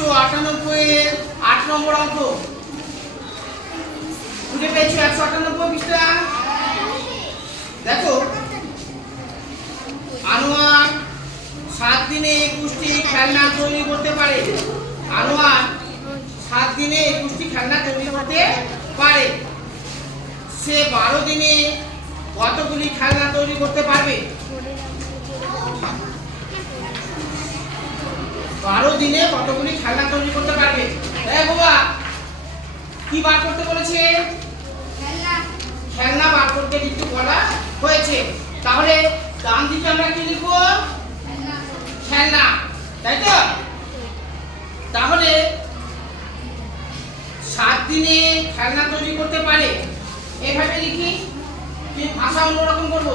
একশো আটানব্বই আট নম্বর অঙ্ক। খুঁজে পেয়েছ একশো আটানব্বই দেখো। আনোয়ার সাত দিনে একুশটি খেলনা তৈরি করতে পারে। আনোয়ার সাত দিনে একুশটি খেলনা তৈরি করতে পারে। সে বারো দিনে কতগুলি খেলনা তৈরি করতে পারবে? বারো দিনে কতগুলি খেলনা তৈরি করতে পারবে? বাবা কি বার করতে বলেছে? খেলনা। বার করতে কিন্তু বলা হয়েছে। তাহলে ডান দিকে আমরা কি লিখব? খেলনা। তাই তো? তাহলে সাত দিনে খেলনা তৈরি করতে পারে। এভাবে লিখি কি ভাষা অন্যরকম করব?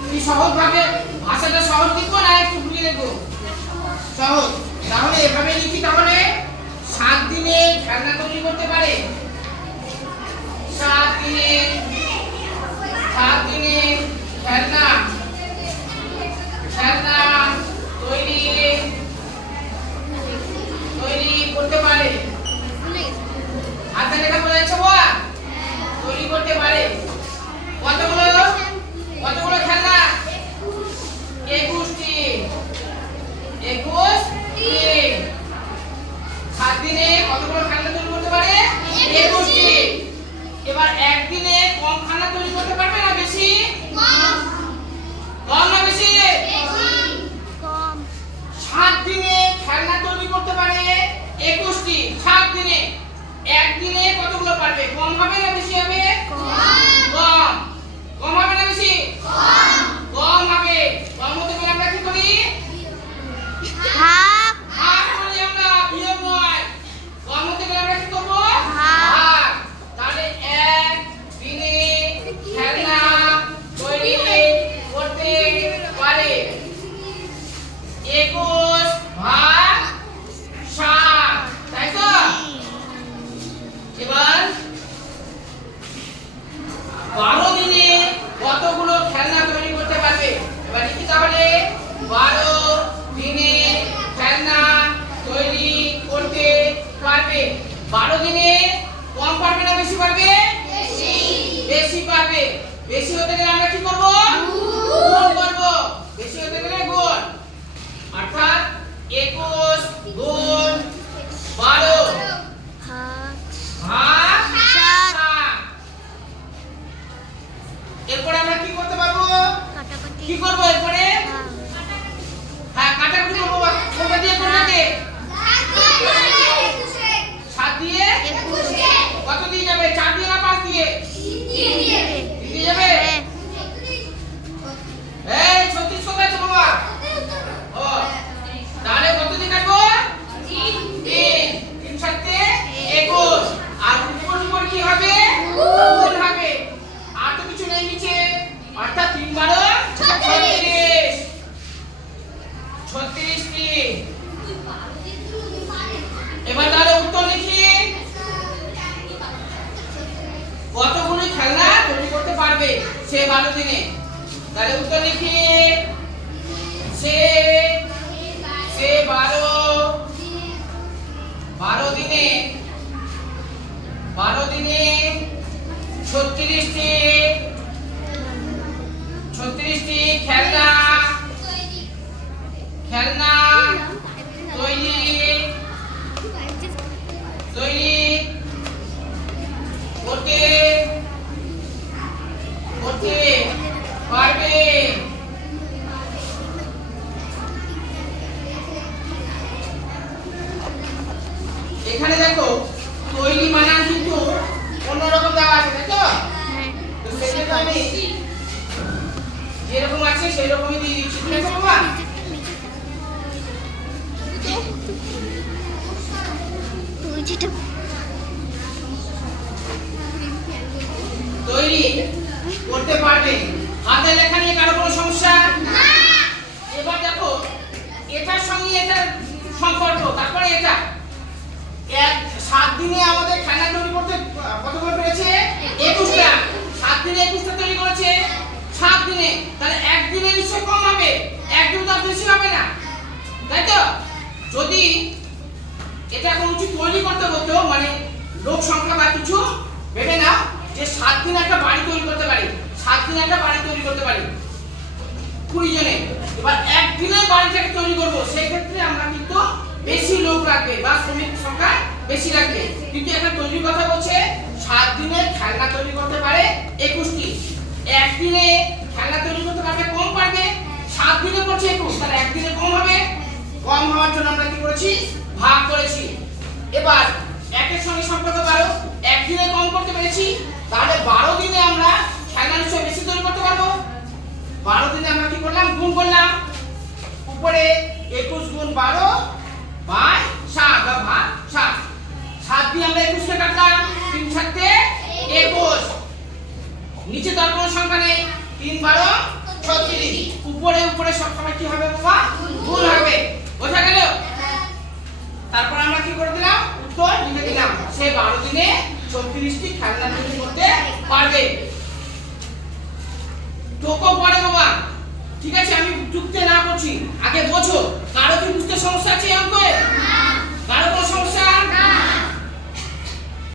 কি? সহজ ভাবে? ভাষাটা সহজ লিখব না একটু ঘুরিয়ে লিখব সহজ। তাহলে এভাবে লিখি তাহলে সাত দিনে খেলনা তৈরি করতে পারে। সাত দিনে সাত দিনে খেলনা তৈরি তৈরি করতে পারে হাতে লেখা বোঝা যাচ্ছে বাবা তৈরি করতে পারে কতগুলো কতগুলো খেলনা একুশটি একুশটি সাত দিনে কতগুলো খেলনা তৈরি করতে পারে? একুশটি। এবার একদিনে কম খানা তৈরি করতে পারবে না বেশি? কম। না বেশি? সাত দিনে খেলনা তৈরি করতে পারে একুশটি। সাত দিনে একদিনে কতগুলো পারবে? কম হবে না বেশি হবে? কম। কম হবে না বেশি কম হবে কম হতে গেলে আমরা কি করি ভাগ করি আমরা বিয়োগ নয় কম হতে গেলে আমরা কি করব ভাগ। ভাগ তাহলে এক দিনে খেলনা তৈরি করতে পারে একুশ ভাগ সাত তাই তো? এবার বারো দিনে কতগুলো খেলনা তৈরি করতে পারবে? এবার লিখি তাহলে। বারো দিনে খেলনা তৈরি করতে পারবে। বারো দিনে কম পারবে না বেশি পারবে? বেশি। পারবে। বেশি হতে গেলে আমরা কি করব? গুণ করব। বেশি হতে গেলে গুণ। অর্থাৎ একুশ গুণ বারো ভাগ সাত। সাত। এরপরে আমরা কি করতে পারব কি করব এরপরে হ্যাঁ কাটাকুটি করব বা কোনটা দিয়ে কোনটা দিয়ে সাত দিয়ে কত দিয়ে যাবে চার দিয়ে না পাঁচ দিয়ে দিয়ে যাবে এই ছত্রিশ কত আছে বাবা ও তাহলে কত দিয়ে কাটবো তিন তিন সাতে একুশ আর উপর উপর কি হবে গুণ হবে আর তো কিছু নেই নিচে অর্থাৎ তিন বারো ছত্রিশ ছত্রিশটি এবার তাহলে উত্তর লিখি কতগুলো খেলনা তৈরি করতে পারবে সে বারো দিনে তাহলে উত্তর লিখি। সে সে বারো বারো দিনে বারো দিনে ছত্রিশটি ছত্রিশটি খেলনা পারবে? এখানে দেখো তৈরি মানান কিন্তু অন্যরকম দেওয়া আছে সেক্ষেত্রে আমি যেরকম আছে সেই রকমই দিয়ে দিচ্ছি ঠিক আছে বাবা? তৈরি করতে পারবে। হাতে লেখা নিয়ে কারও কোনো সমস্যা? এবার দেখো এটার সঙ্গে এটার সম্পর্ক তারপরে এটা। এক সাত দিনে আমাদের খেলনা তৈরি করতে আহ, কতগুলো পেরেছে? একুশটা। সাত দিনে একুশটা তৈরি করেছে। সাত দিনে। তাহলে একদিনে নিশ্চয় কম হবে। একদিন তো বেশি হবে না। তাই তো? যদি লোক সংখ্যা বা কিছু ভেবে নাও যে সাত দিন একটা বাড়ি তৈরি করতে পারি। একটা বাড়ি তৈরি করতে পারি। কুড়ি জনে। এবার একদিনে বাড়িটাকে তৈরি করব সেই আমরা কিন্তু বেশি লোক লাগবে বা শ্রমিক সংখ্যা বেশি লাগবে কিন্তু এখানে তৈরির কথা বলছে, সাত দিনে খেলনা তৈরি করতে পারে একুশটি। একদিনে খেলনা তৈরি করতে পারবে কম পারবে, সাত দিনে করছে একুশ, তাহলে একদিনে কম হবে। কম হওয়ার জন্য আমরা কি করেছি? ভাগ করেছি। এবার একের সঙ্গে সম্পর্ক বারো একদিনে কম করতে পেরেছি, তাহলে বারো দিনে আমরা খেলনা নিশ্চয় বেশি বারো দিনে আমরা কি করলাম? গুণ করলাম। উপরে একুশ গুণ বারো বাই সাত ভাগ সাত। সাত দিয়ে আমরা একুশকে কাটলাম। তিন সাতে একুশ। নিচে তার কোনো সংখ্যা নেই। তিন বারো ছত্রিশ। উপরে উপরে সব সময় কি হবে বাবা? গুণ হবে। বোঝা গেল? তারপর আমরা কি করে দিলাম? উত্তর লিখে দিলাম। সে বারো দিনে ছত্রিশটি খেলনা তৈরি করতে পারবে। টোকো বাবা ঠিক আছে আমি যুক্তি না করছি আগে বোঝো কারও কি বুঝতে সমস্যা আছে অঙ্কের কারও কোনো সমস্যা? না।